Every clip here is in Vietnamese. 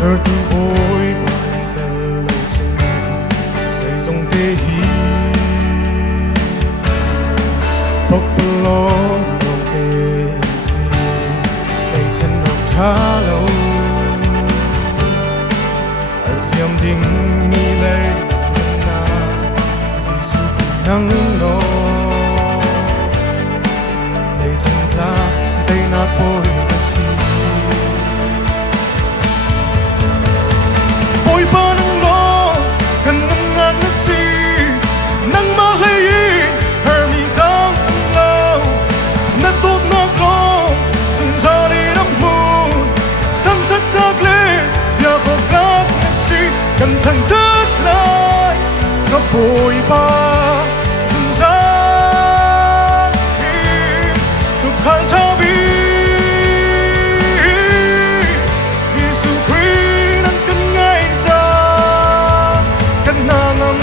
Thơ từ ôi bàn tờ lời chân dây dòng tê hi bốc lo lòng tê si tay chân học thả lâu ở diêm đình mi lệ na dì su nắng nó tay chân ta tay nát bôi cần thằng chết lại nó vội ba dừng ra tục hàng cha bi Giêsu Christ đang cần ngay ra cần nàng ngầm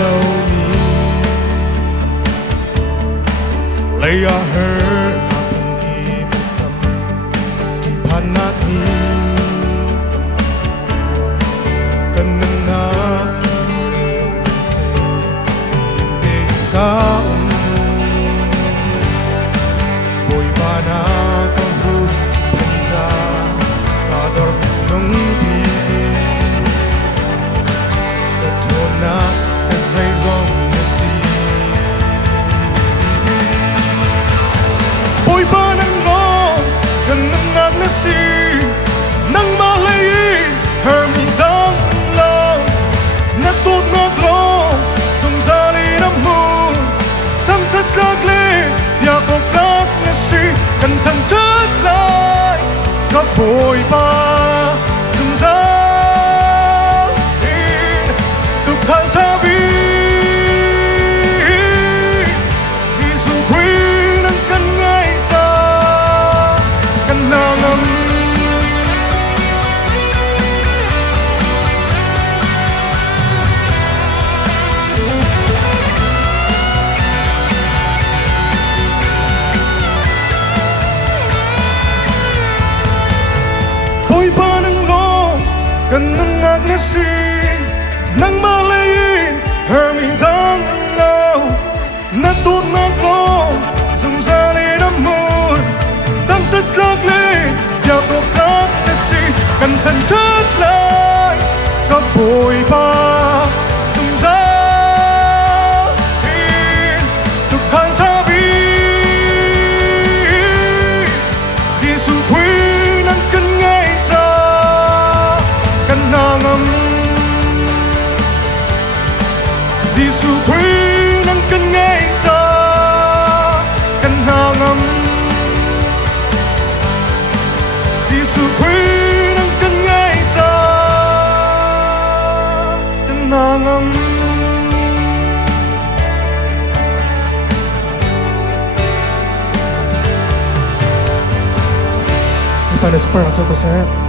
lâu mi lay a her Panati kanana hindi ka boy bana kahut pansa kadar ng bibig katuna kasay zong nasi boy bana kanang nasi nang malayin hermi dang lang natut na dro sung sari na moon tam tat lagli ya ko kat nasi kan tan tat lai ka boy pa sung sari tu khal tabi Kanang nagnasi nang malayin hermi dang law natut naglong sung sari na moon tam tat lagli ya ko kat nasi kan tan tat lai ka boy pa sung sari tu khal tabi Giêsu Christ nang kan ngay ta Giêsu Christ nang cần ngay ta cần ngầm Giêsu Christ nang cần ngay ta cần ngầm Panas per atau kosa